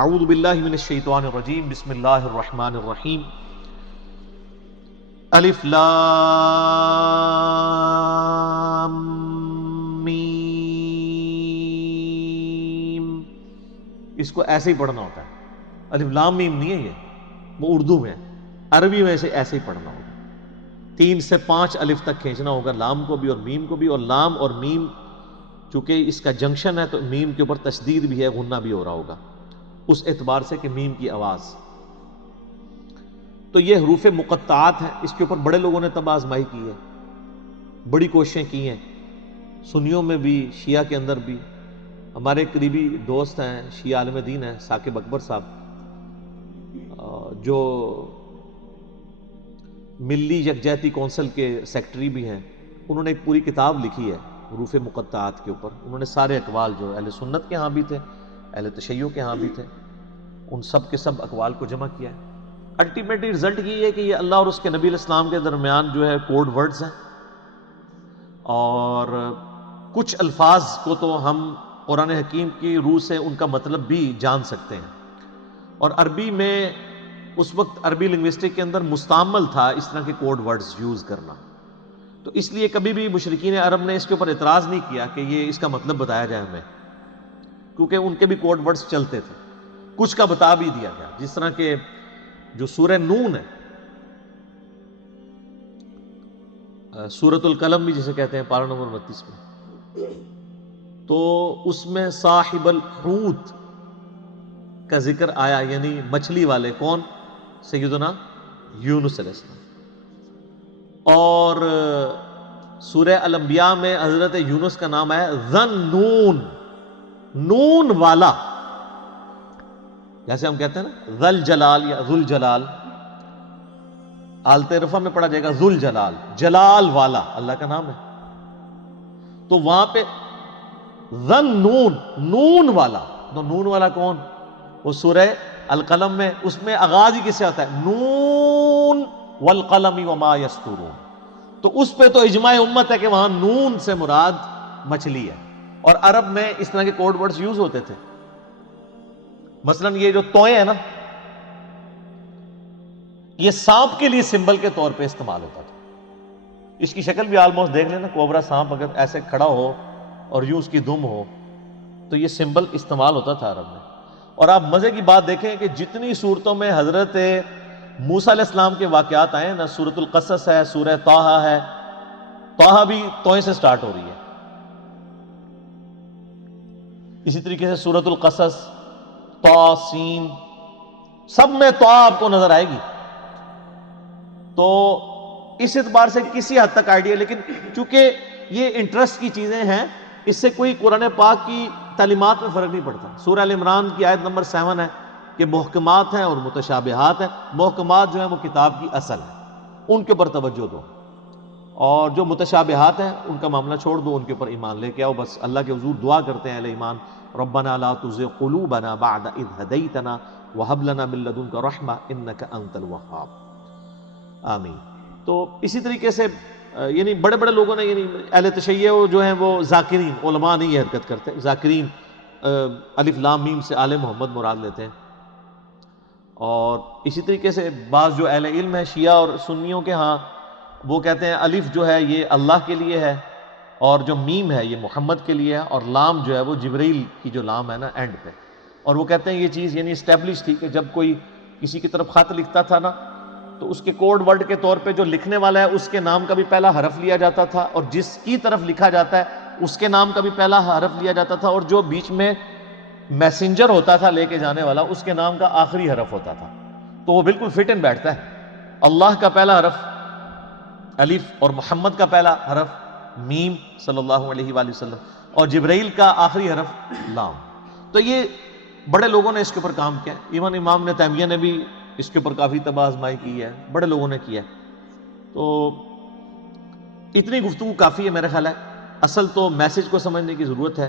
اعوذ باللہ من الشیطان الرجیم، بسم اللہ الرحمن الرحیم۔ الف لام میم، اس کو ایسے ہی پڑھنا ہوتا ہے، الف لام میم نہیں ہے، یہ وہ اردو میں ہے، عربی میں سے ایسے ہی پڑھنا ہوگا، 3 سے 5 الف تک کھینچنا ہوگا، لام کو بھی اور میم کو بھی، اور لام اور میم چونکہ اس کا جنکشن ہے تو میم کے اوپر تشدید بھی ہے، غنہ بھی ہو رہا ہوگا اس اعتبار سے کہ میم کی آواز۔ تو یہ حروف مقطعات ہیں، اس کے اوپر بڑے لوگوں نے تب آزمائی کی ہے، بڑی کوششیں کی ہیں، سنیوں میں بھی شیعہ کے اندر بھی۔ ہمارے قریبی دوست ہیں، شیعہ عالم دین ہیں، ثاقب اکبر صاحب، جو ملی یکجہتی کونسل کے سیکٹری بھی ہیں، انہوں نے ایک پوری کتاب لکھی ہے حروف مقطعات کے اوپر۔ انہوں نے سارے اقوال جو اہل سنت کے ہاں بھی تھے، اہل تشیع کے ہاں بھی تھے، ان سب کے سب اقوال کو جمع کیا ہے۔ الٹیمیٹلی رزلٹ یہ ہے کہ یہ اللہ اور اس کے نبی علیہ السلام کے درمیان جو ہے کوڈ ورڈز ہیں، اور کچھ الفاظ کو تو ہم قرآن حکیم کی روح سے ان کا مطلب بھی جان سکتے ہیں، اور عربی میں اس وقت عربی لنگوسٹک کے اندر مستعمل تھا اس طرح کے کوڈ ورڈز یوز کرنا، تو اس لیے کبھی بھی مشرکین عرب نے اس کے اوپر اعتراض نہیں کیا کہ یہ اس کا مطلب بتایا جائے ہمیں، کیونکہ ان کے بھی کوڈ ورڈز چلتے تھے، کچھ کا بتا بھی دیا گیا، جس طرح کہ جو سورہ نون ہے، سورۃ القلم بھی جسے کہتے ہیں، پارہ نمبر 32 میں، تو اس میں صاحب الحوت کا ذکر آیا، یعنی مچھلی والے، کون؟ سیدنا یونس علیہ السلام۔ اور سورہ الانبیاء میں حضرت یونس کا نام ہے ذن نون، نون والا، جیسے ہم کہتے ہیں نا ذل جلال یا ذل جلال، حالت رفع میں پڑھا جائے گا ذل جلال، جلال والا اللہ کا نام ہے، تو وہاں پہ ذن نون، نون والا، تو نون والا کون؟ وہ سورہ القلم میں، اس میں آغاز ہی کس سے آتا ہے؟ نون والقلم وما یسطرون، تو اس پہ تو اجماع امت ہے کہ وہاں نون سے مراد مچھلی ہے، اور عرب میں اس طرح کے کوڈ ورڈز یوز ہوتے تھے، مثلا یہ جو توئیں ہیں نا، یہ سانپ کے لیے سمبل کے طور پہ استعمال ہوتا تھا، اس کی شکل بھی آلموسٹ دیکھ لینا، کوبرا سانپ اگر ایسے کھڑا ہو اور یوں اس کی دم ہو تو یہ سمبل استعمال ہوتا تھا عرب میں۔ اور آپ مزے کی بات دیکھیں کہ جتنی صورتوں میں حضرت موسیٰ علیہ السلام کے واقعات آئے نا، سورۃ القصص ہے، سورہ طٰہٰ ہے، طٰہٰ بھی توئیں سے سٹارٹ ہو رہی ہے، اسی طریقے سے سورۃ القصص، طاسین، سب میں طٰہٰ آپ کو نظر آئے گی، تو اس اعتبار سے کسی حد تک آئیڈیا، لیکن چونکہ یہ انٹرسٹ کی چیزیں ہیں، اس سے کوئی قرآن پاک کی تعلیمات میں فرق نہیں پڑتا۔ سورہ ال عمران کی آیت نمبر 7 ہے کہ محکمات ہیں اور متشابہات ہیں، محکمات جو ہیں وہ کتاب کی اصل ہے، ان کے اوپر توجہ دو، اور جو متشابہات ہیں ان کا معاملہ چھوڑ دو، ان کے اوپر ایمان لے کے آؤ، بس اللہ کے حضور دعا کرتے ہیں اہل ایمان، ربنا لا تزغ قلوبنا بعد اذ ہدیتنا وہب لنا من لدنک رحمہ انک انت الوہاب، آمین۔ تو اسی طریقے سے یعنی بڑے بڑے لوگوں نے، یعنی اہل تشیع جو ہیں وہ ذاکرین، علماء نہیں یہ حرکت کرتے، ذاکرین الف لام میم سے آل محمد مراد لیتے ہیں، اور اسی طریقے سے بعض جو اہل علم ہیں شیعہ اور سنیوں کے ہاں، وہ کہتے ہیں الف جو ہے یہ اللہ کے لیے ہے، اور جو میم ہے یہ محمد کے لیے ہے، اور لام جو ہے وہ جبرائیل کی جو لام ہے نا اینڈ پہ، اور وہ کہتے ہیں یہ چیز یعنی اسٹیبلش تھی کہ جب کوئی کسی کی طرف خط لکھتا تھا نا، تو اس کے کوڈ ورڈ کے طور پہ جو لکھنے والا ہے اس کے نام کا بھی پہلا حرف لیا جاتا تھا، اور جس کی طرف لکھا جاتا ہے اس کے نام کا بھی پہلا حرف لیا جاتا تھا، اور جو بیچ میں میسنجر ہوتا تھا لے کے جانے والا اس کے نام کا آخری حرف ہوتا تھا، تو وہ بالکل فٹ ان بیٹھتا ہے، اللہ کا پہلا حرف الف، اور محمد کا پہلا حرف میم صلی اللہ علیہ وآلہ وسلم، اور جبرائیل کا آخری حرف لام۔ تو یہ بڑے لوگوں نے اس کے اوپر کام کیا، ایون امام ابن تیمیہ نے بھی اس کے اوپر کافی تباہ آزمائی کی ہے، بڑے لوگوں نے کیا ہے، تو اتنی گفتگو کافی ہے میرے خیال ہے، اصل تو میسج کو سمجھنے کی ضرورت ہے۔